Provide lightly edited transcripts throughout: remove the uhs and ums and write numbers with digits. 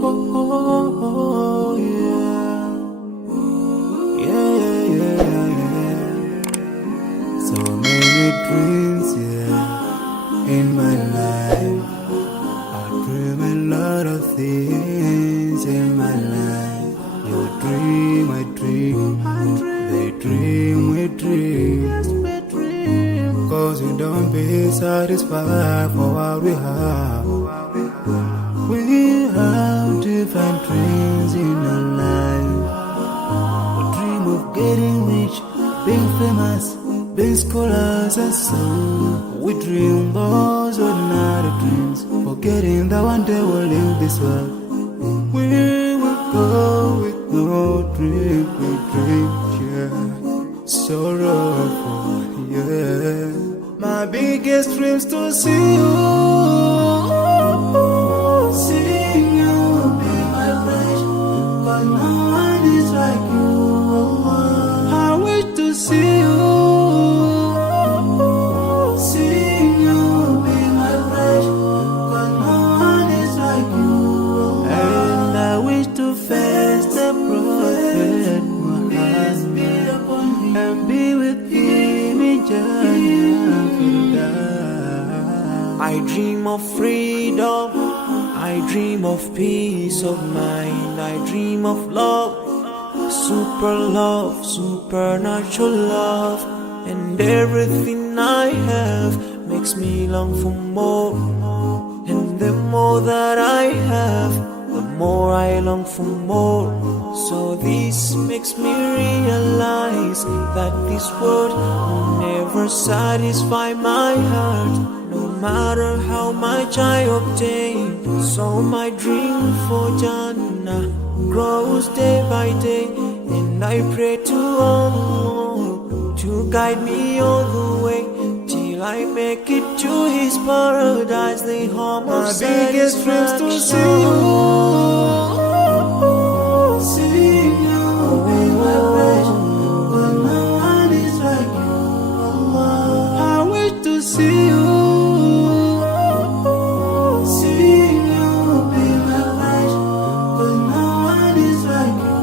Oh, yeah. Yeah, yeah, yeah, yeah. So many dreams, yeah, in my life. I dream a lot of things in my life. You dream, I dream. They dream, we dream. Cause we don't be satisfied for what we have. We have different dreams in our life. We dream of getting rich, being famous, being scholars and so. We dream those ordinary dreams, forgetting that one day we'll leave this world. We will go with no dream, we dream, yeah. Sorrowful, yeah. My biggest dreams to see you, seeing you be my place, but no one is like you. I wish to see you, seeing you be my place, but no one is like you. And I wish to face the prophet Muhammad and be with him in Jannah. I dream of freedom, I dream of peace of mind, I dream of love, supernatural love, and everything I have makes me long for more. And the more that I have, the more I long for more. So this makes me realize that this world will never satisfy my heart, no matter how much I obtain. So my dream for Jannah grows day by day, and I pray to Allah to guide me all the way till I make it to His paradise, the home of satisfaction. My biggest dreams to see you, seeing you be my place, but no one is like you. I wish to see you, seeing you be my place, but no one is like you.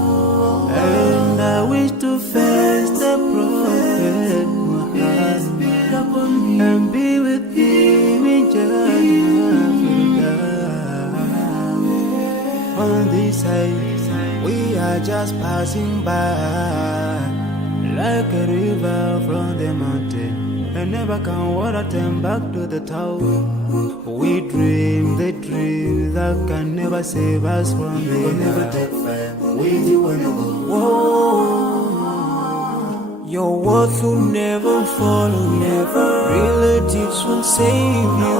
And I wish to face the prophet Muhammad and be with him in Jannah. On this side, we are just passing by, like a river from the mountain, and never can water turn back to the town. We dream the dream that can never save us from the will never take fire with you when you go. Whoa. Your worth will never follow, never. Relatives won't save you,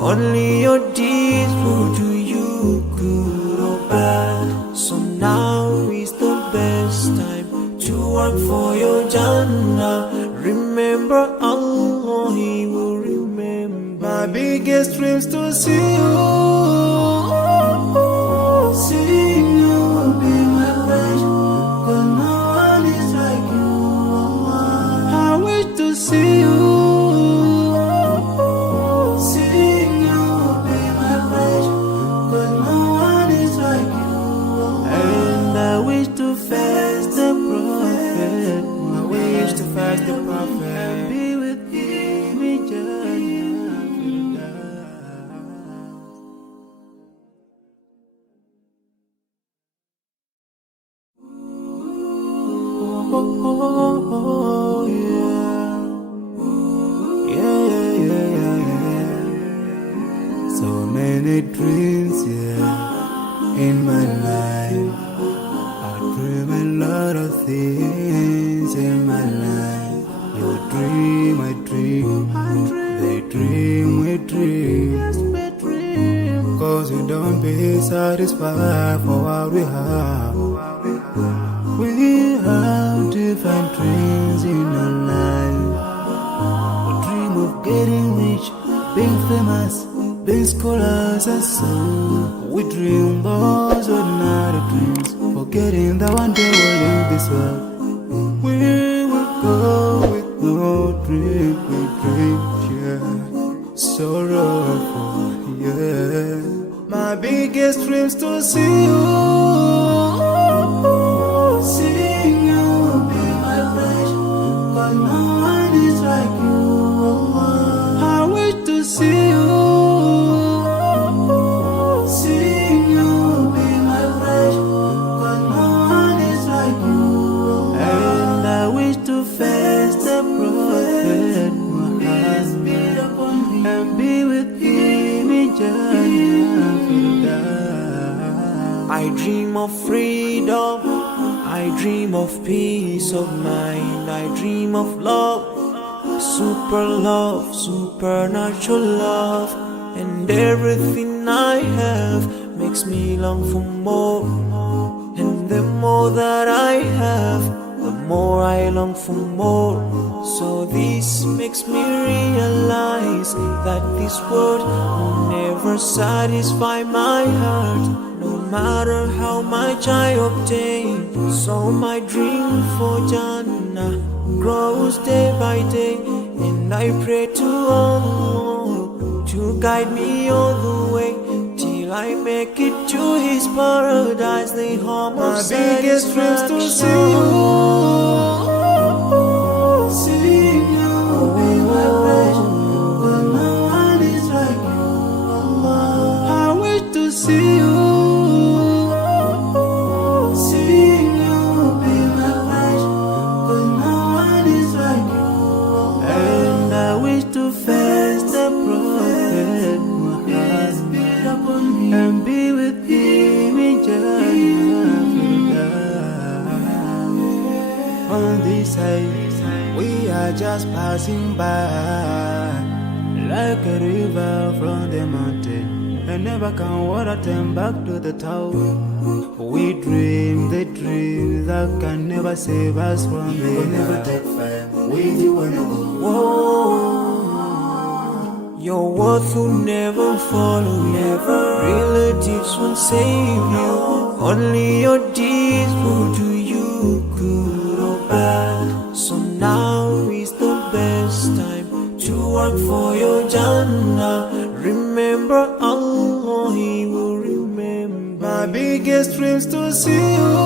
only your deeds will do you good or bad. So now is the best time to work for your Jannah. Remember Allah, He will remember. My biggest dreams to see you, seeing you be my place, but no one is like you. I wish to see you, seeing you be my place, but no one is like you. And I wish to face the prophet, I wish to face the prophet and be with him in Jannah. Oh, yeah. Yeah, yeah, yeah, yeah. So many dreams, yeah, in my life. I dream a lot of things in my life. You dream, I dream. They dream, we dream. Cause we don't be satisfied for what we have. We have different dreams in our life. We dream of getting rich, being famous, being scholars and so. We dream those ordinary dreams, forgetting that one day we'll leave this world. We will go with no dream, we dream, yeah. Sorrowful, yeah. My My biggest dreams to see you. Seeing you will be my wish, 'cause no one is like you. I wish to see you. Seeing you will be my wish, 'cause no one is like you. And I wish to face the prophet Peace be upon me. and be with him in Jannah. I dream of freedom, I dream of peace of mind, I dream of love, supernatural love, and everything I have makes me long for more. And the more that I have, the more I long for more. So this makes me realize that this world will never satisfy my heart, no matter how much I obtain. So my dream for Jannah grows day by day, and I pray to Allah to guide me all the way till I make it to His paradise, the home of My biggest dreams to see you. Seeing you will be my wish, 'cause no one is like you. I wish to see you. Seeing you will be my wish, 'cause no one is like you. And I wish to face the prophet Peace be upon me. and be with him in Jannah. On this side, we are just passing by, like a river from the mountain, and never can water turn back to the town. We dream the dreams that can never save us from the We'll never take fame with you when I go. Your worth will never follow you. Relatives won't save you. Only your deeds will do you good or bad. So now is the best time to work for your Jannah. Remember Allah, He will remember. My biggest dreams to see you.